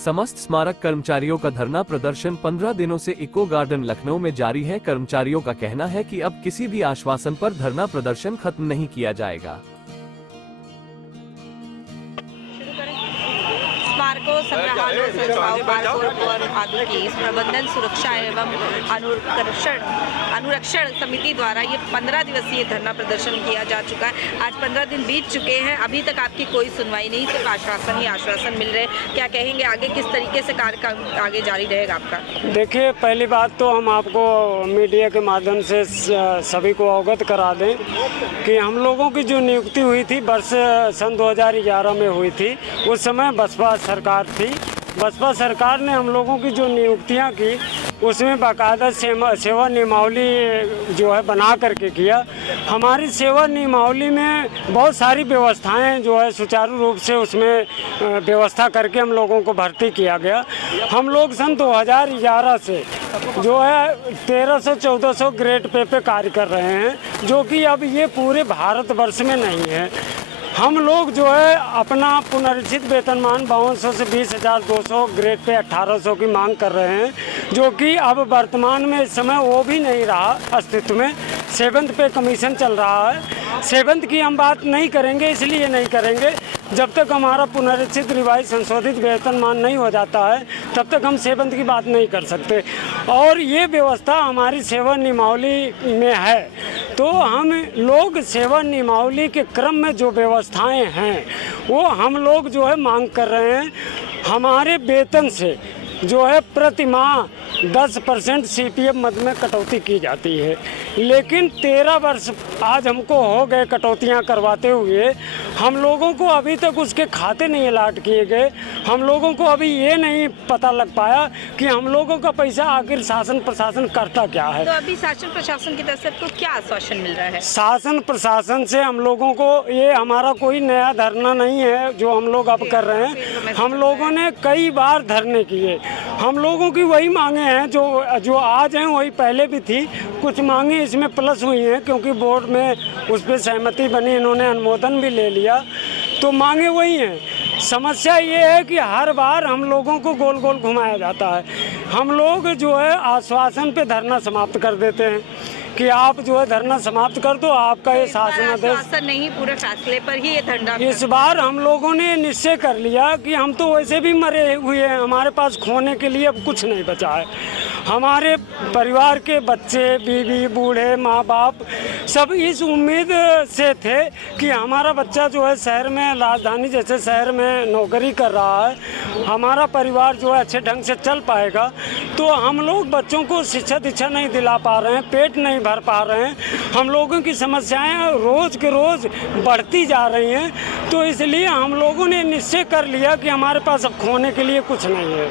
समस्त स्मारक कर्मचारियों का धरना प्रदर्शन 15 दिनों से इको गार्डन लखनऊ में जारी है। कर्मचारियों का कहना है कि अब किसी भी आश्वासन पर धरना प्रदर्शन खत्म नहीं किया जाएगा। स्मारकों, संग्रहालयों, संस्थाओं, पार्कों और आदि की इस प्रबंधन, सुरक्षा एवं अनुरक्षण समिति द्वारा ये 15 दिवसीय धरना प्रदर्शन किया जा चुका है। आज 15 दिन बीत चुके हैं, अभी तक आपकी कोई सुनवाई नहीं, सिर्फ आश्वासन ही आश्वासन मिल रहे हैं। क्या कहेंगे आगे किस तरीके से कार्य आगे जारी रहेगा आपका? देखिए, पहली बात तो हम आपको मीडिया के माध्यम से सभी को अवगत करा दें कि हम लोगों की जो नियुक्ति हुई थी वर्ष सन 2011 में हुई थी। उस समय बसपा सरकार थी। बसपा सरकार ने हम लोगों की जो नियुक्तियां की उसमें बाकायदा सेवा नियमावली जो है बना करके किया। हमारी सेवा नियमावली में बहुत सारी व्यवस्थाएं जो है सुचारू रूप से उसमें व्यवस्था करके हम लोगों को भर्ती किया गया। हम लोग सन 2011 से जो है 1300-1400 ग्रेड पे कार्य कर रहे हैं, जो कि अब ये पूरे भारतवर्ष में नहीं है। हम लोग जो है अपना पुनरीक्षित वेतनमान 5200 से 20,200 ग्रेड पे 1800 की मांग कर रहे हैं, जो कि अब वर्तमान में इस समय वो भी नहीं रहा अस्तित्व में। 7th पे कमीशन चल रहा है। 7th की हम बात नहीं करेंगे, इसलिए नहीं करेंगे जब तक हमारा पुनरीक्षित रिवाइज संशोधित वेतनमान नहीं हो जाता है तब तक हम 7th की बात नहीं कर सकते। और ये व्यवस्था हमारी सेवा नियमावली में है, तो हम लोग सेवा नियमावली के क्रम में जो व्यवस्थाएं हैं वो हम लोग जो है मांग कर रहे हैं। हमारे वेतन से जो है प्रति माह 10% CPF मद में कटौती की जाती है, लेकिन 13 वर्ष आज हमको हो गए कटौतियां करवाते हुए। हम लोगों को अभी तक उसके खाते नहीं अलाट किए गए। हम लोगों को अभी ये नहीं पता लग पाया कि हम लोगों का पैसा आखिर शासन प्रशासन करता क्या है। तो अभी शासन प्रशासन की तरफ से आपको क्या आश्वासन मिल रहा है? शासन प्रशासन से हम लोगों को ये हमारा कोई नया धरना नहीं है जो हम लोग अब कर रहे हैं। हम लोगों ने कई बार धरने किए। हम लोगों की वही मांगे हैं जो आज हैं, वही पहले भी थी। कुछ मांगे इसमें प्लस हुई हैं क्योंकि बोर्ड में उस पर सहमति बनी, इन्होंने अनुमोदन भी ले लिया, तो मांगे वही हैं। समस्या ये है कि हर बार हम लोगों को गोल गोल घुमाया जाता है। हम लोग जो है आश्वासन पे धरना समाप्त कर देते हैं कि आप जो है धरना समाप्त कर दो, आपका ये शासनादेश नहीं, पूरे फैसले पर ही ये धरना। इस बार हम लोगों ने निश्चय कर लिया कि हम तो वैसे भी मरे हुए हैं, हमारे पास खोने के लिए अब कुछ नहीं बचा है। हमारे परिवार के बच्चे, बीवी, बूढ़े, माँ बाप सब इस उम्मीद से थे कि हमारा बच्चा जो है शहर में, राजधानी जैसे शहर में नौकरी कर रहा है, हमारा परिवार जो है अच्छे ढंग से चल पाएगा। तो हम लोग बच्चों को शिक्षा दीक्षा नहीं दिला पा रहे हैं, पेट नहीं भर पा रहे हैं। हम लोगों की समस्याएं रोज़ के रोज़ बढ़ती जा रही हैं। तो इसलिए हम लोगों ने निश्चय कर लिया कि हमारे पास अब खोने के लिए कुछ नहीं है।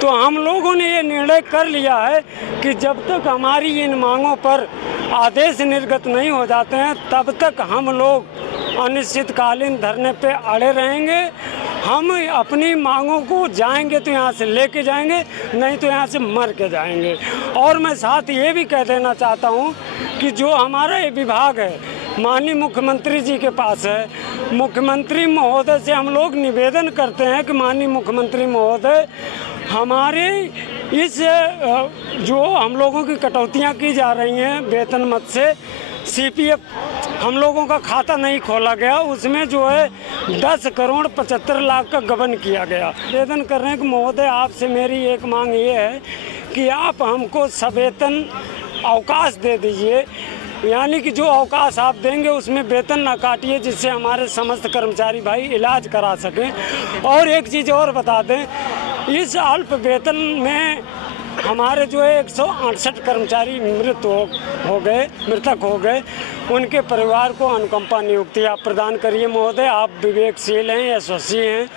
तो हम लोगों ने ये निर्णय कर लिया है कि जब तक हमारी इन मांगों पर आदेश निर्गत नहीं हो जाते हैं तब तक हम लोग अनिश्चितकालीन धरने पे अड़े रहेंगे। हम अपनी मांगों को जाएंगे तो यहाँ से लेके जाएंगे, नहीं तो यहाँ से मर के जाएंगे। और मैं साथ ये भी कह देना चाहता हूँ कि जो हमारा ये विभाग है माननीय मुख्यमंत्री जी के पास है। मुख्यमंत्री महोदय से हम लोग निवेदन करते हैं कि माननीय मुख्यमंत्री महोदय, हमारे इस जो हम लोगों की कटौतियाँ की जा रही हैं वेतन मद से, CPF हम लोगों का खाता नहीं खोला गया, उसमें जो है 10 करोड़ 75 लाख का गबन किया गया। निवेदन कर रहे हैं कि महोदय आपसे मेरी एक मांग ये है कि आप हमको सवेतन अवकाश दे दीजिए, यानी कि जो अवकाश आप देंगे उसमें वेतन ना काटिए, जिससे हमारे समस्त कर्मचारी भाई इलाज करा सकें। और एक चीज़ और बता दें, इस अल्प वेतन में हमारे जो है 168 कर्मचारी मृतक हो गए। उनके परिवार को अनुकंपा नियुक्ति आप प्रदान करिए महोदय। आप विवेकशील हैं, यशस्वी हैं,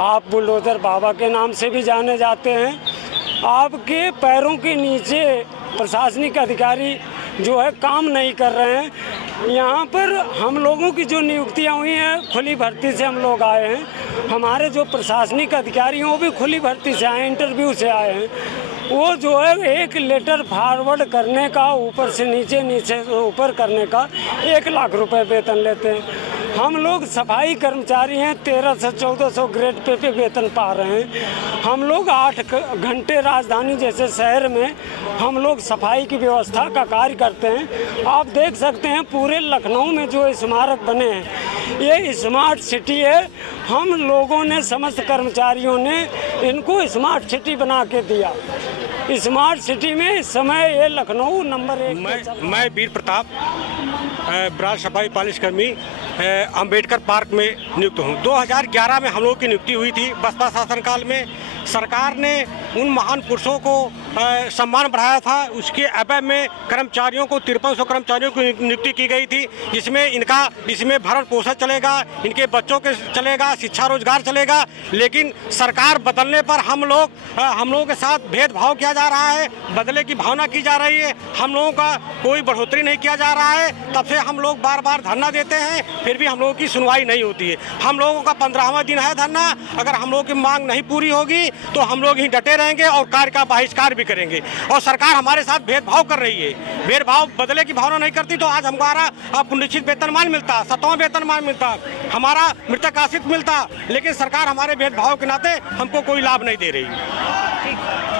आप बुलडोजर बाबा के नाम से भी जाने जाते हैं। आपके पैरों के नीचे प्रशासनिक अधिकारी जो है काम नहीं कर रहे हैं। यहाँ पर हम लोगों की जो नियुक्तियाँ हुई हैं खुली भर्ती से हम लोग आए हैं। हमारे जो प्रशासनिक अधिकारी हैं वो भी खुली भर्ती से आए, इंटरव्यू से आए हैं। वो जो है एक लेटर फॉरवर्ड करने का ऊपर से नीचे, नीचे से ऊपर करने का 1 लाख रुपए वेतन लेते हैं। हम लोग सफाई कर्मचारी हैं, 1300-1400 ग्रेड पे वेतन पा रहे हैं। हम लोग 8 घंटे राजधानी जैसे शहर में हम लोग सफाई की व्यवस्था का कार्य करते हैं। आप देख सकते हैं पूरे लखनऊ में जो स्मारक बने हैं ये स्मार्ट सिटी है। हम लोगों ने, समस्त कर्मचारियों ने इनको स्मार्ट सिटी बना के दिया। स्मार्ट सिटी में इस समय ये लखनऊ नंबर 1। मैं वीर प्रताप ब्रांच सफाई पालिश कर्मी अंबेडकर पार्क में नियुक्त हूँ। 2011 में हम लोगों की नियुक्ति हुई थी। बसपा शासनकाल में सरकार ने उन महान पुरुषों को सम्मान बढ़ाया था। उसके अवयव में कर्मचारियों को 5300 कर्मचारियों की नियुक्ति की गई थी, इसमें भरण पोषण चलेगा, इनके बच्चों के चलेगा, शिक्षा रोजगार चलेगा। लेकिन सरकार बदलने पर हम लोगों के साथ भेदभाव किया जा रहा है, बदले की भावना की जा रही है। हम लोगों का कोई बढ़ोतरी नहीं किया जा रहा है। तब से हम लोग बार बार धरना देते हैं, फिर भी हम लोगों की सुनवाई नहीं होती है। हम लोगों का 15वां दिन है धरना। अगर हम लोगों की मांग नहीं पूरी होगी तो हम लोग ही डटे रहेंगे और कार्य का बहिष्कार भी करेंगे। और सरकार हमारे साथ भेदभाव कर रही है। भेदभाव बदले की भावना नहीं करती तो आज हमारा पुनरीक्षित वेतनमान मिलता, 7वां वेतनमान मिलता, हमारा मृतक आश्रित मिलता। लेकिन सरकार हमारे भेदभाव के नाते हमको कोई लाभ नहीं दे रही।